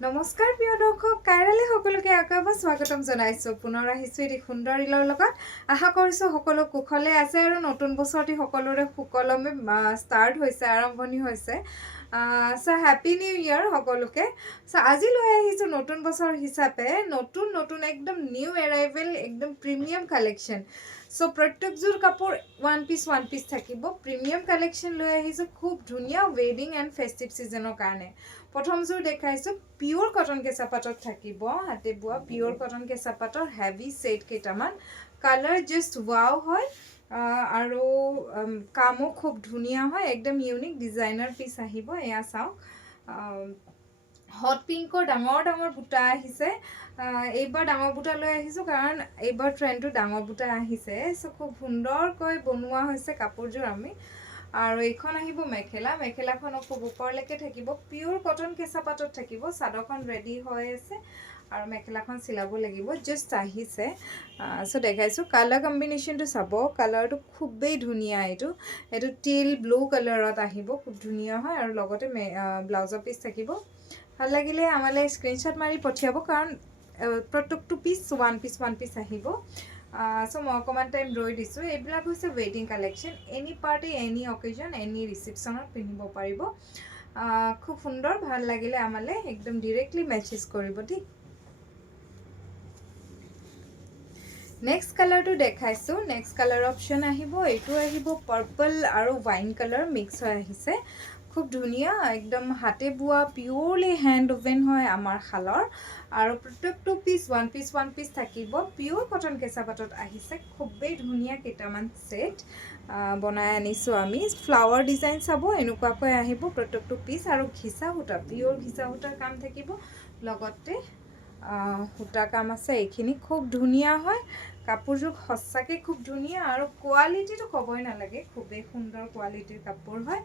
নমস্কাৰ প্ৰিয় দৰ্শক কাইৰালে সকলোকে আকৌ স্বাগতম জনাইছো পুনৰ আহিছো এটি সুন্দৰ ৰিলৰ লগত আশা কৰিছো সকলো কুশলে আছে আৰু নতুন বছৰটি সকলোৰে সুকলমে ষ্টাৰ্ট হৈছে আৰম্ভণি হৈছে সো হ্যাপি নিউ ইয়াৰ সকলোকে সো আজি লৈ আহিছো নতুন বছৰ হিচাপে নতুন একদম নিউ এৰাইভেল একদম প্ৰিমিয়াম কালেকশন সো প্ৰত্যেকযোৰ কাপোৰ ওয়ান পিস থাকিব প্ৰিমিয়াম কালেকশন লৈ আহিছো খুব ধুনিয়া ওয়েডিং এন্ড ফেস্টিভ সিজনৰ কাৰণে প্ৰথম যোৰ দেখাইছো পিওৰ কটন কেঁচা পাটত থাকিব হাতে বুয়া পিওৰ কটন কেঁচা পাটৰ হেভি সেট কেইটামান কালাৰ জাস্ট ওয়াও হয় আৰু কামো খুব ধুনিয়া হয় একদম ইউনিক ডিজাইনাৰ পিস আহিব এয়া চাও হট পিংকৰ ডাঙৰ বুটা আহিছে এইবাৰ ডাঙৰ বুটা লৈ আহিছো কাৰণ এইবাৰ ট্ৰেন্ডটো ডাঙৰ বুটা আহিছে সো খুব সুন্দৰকৈ বনোৱা হৈছে কাপোৰযোৰ আমি আৰু এইখন আহিব মেখেলাখন খুব ওপৰলৈকে থাকিব পিওৰ কটন কেঁচা পাটত থাকিব সাদৰখন ৰেডি হৈ আছে আৰু মেখেলাখন চিলাব লাগিব জাস্ট আহিছে সো দেখাইছো কালাৰ কম্বিনেশনটো চাব কালাৰটো খুবেই ধুনিয়া এটো টিল ব্লু কালাৰত আহিব খুব ধুনিয়া হয় আৰু লগতে ব্লাউজৰ পিস থাকিব ভাল লাগিলে আমালে স্ক্ৰিনশ্বট মাৰি পঠিয়াব কাৰণ প্ৰত্যেকটো পিস ওয়ান পিস আহিব সো মই অকমান টাইম ৰৈ দিছো এইবিলাক হৈছে wedding collection any party any occasion any ৰিসেপশনত পিন্ধিব পাৰিব খুব সুন্দৰ ভাল লাগিলে আমালে একদম ডাইৰেক্টলি মেছেজ কৰিব ঠিক নেক্সট কালাৰটো দেখাইছো নেক্সট কালাৰ অপশন আহিব এইটো আহিব পাৰ্পল আৰু ওয়াইন কালাৰ মিক্স হৈ আহিছে খুব ধুনিয়া একদম হাতে বুয়া পিওৰলি হ্যান্ড ওভেন হয় আমাৰ খালৰ আৰু প্ৰত্যেকটো পিস ওয়ান পিস থাকিব পিওর কটন কেঁচা পাটত আহিছে খুবেই ধুনিয়া কেইটামান সেট বনাই আনিছো আমি ফ্লাৱাৰ ডিজাইন চাব এনেকুৱাকৈ আহিব প্ৰত্যেকটো পিস আৰু ঘিচা সূতা পিওৰ ঘিচা সূতাৰ কাম থাকিব লগতে সূতা কাম আছে এইখিনি খুব ধুনিয়া হয় কাপোৰযোৰ সঁচাকে খুব ধুনিয়া আৰু কোৱালিটিটো কবই নালাগে খুবেই সুন্দৰ কোৱালিটিৰ কাপোৰ হয়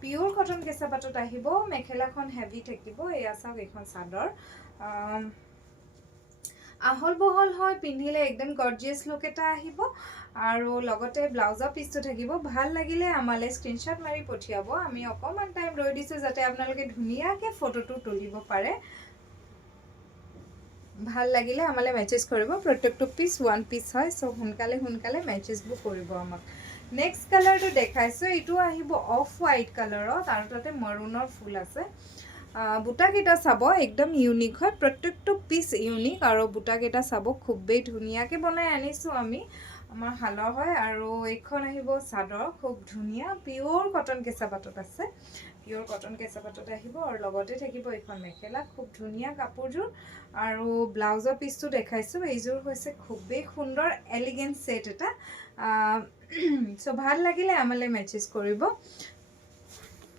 পিওর কটন কেঁচা পাটত আহিব মেখেলাখন হেভি থাকিব এয়া চাওক এইখন চাদৰ আহল বহল হয় পিন্ধিলে একদম গৰ্জিয়াস লুক এটা আহিব আৰু লগতে ব্লাউজৰ পিসটো থাকিব ভাল লাগিলে আমালে স্ক্ৰিনশ্বট মাৰি পঠিয়াব আমি অকমান টাইম ৰৈ দিছো যাতে আপোনালোকে ধুনিয়াকে ফটোটো তুলিব পাৰে ভাল লাগিলে আমালে মেছেজ কৰিব প্ৰত্যেকটো পিস ওয়ান পিস হয় সো হুনকালে মেছেজবোৰ কৰিব আমাক নেক্সট কালাৰটো দেখাইছো ইটো আহিব অফ হোৱাইট কালাৰত আৰু তাতে মৰুনৰ ফুল আছে বুটা কেইটা চাব একদম ইউনিক হয় প্ৰত্যেকটো পিস ইউনিক আৰু বুটা কেইটা চাব খুবেই ধুনিয়াকে বনাই আনিছো আমি আমাৰ হালৰ হয় আৰু এইখন আহিব চাদৰ খুব ধুনিয়া পিওৰ কটন কেঁচা পাটত আছে পিওৰ কটন কেঁচা পাটত আহিব আৰু লগতে থাকিব এইখন মেখেলা খুব ধুনিয়া কাপোৰযোৰ আৰু ব্লাউজৰ পিসটো দেখাইছো এইযোৰ হৈছে খুবেই সুন্দৰ এলিগেন্ট সেট এটা সো ভাল লাগিলে আমালে মেছেজ কৰিব